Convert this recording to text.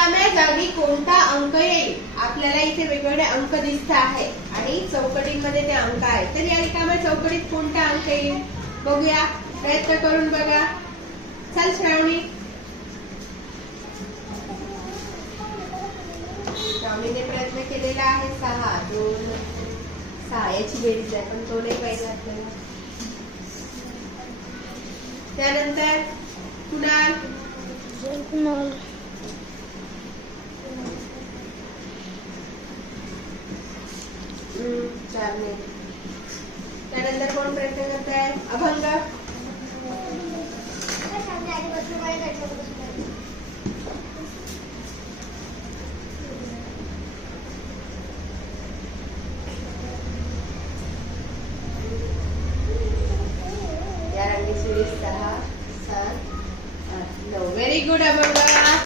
रिकाम्या जागी कोणता अंक येईल? आपल्याला इथे वेगवेगळे अंक दिसत आहे आणि चौकटीमध्ये ते अंक आहेत. तर या रिकाम्या चौकटीत कोणता अंक येईल बघूया, प्रयत्न करून बघा. चल श्रावणी. श्रावणीने प्रयत्न केलेला आहे. 6 2 6 याची बेरीज आहे, पण तो नाही पाहिजे आपल्याला. त्यानंतर कुणाल. 4 नाही. त्यानंतर कोण प्रयत्न करत आहे? अभंग.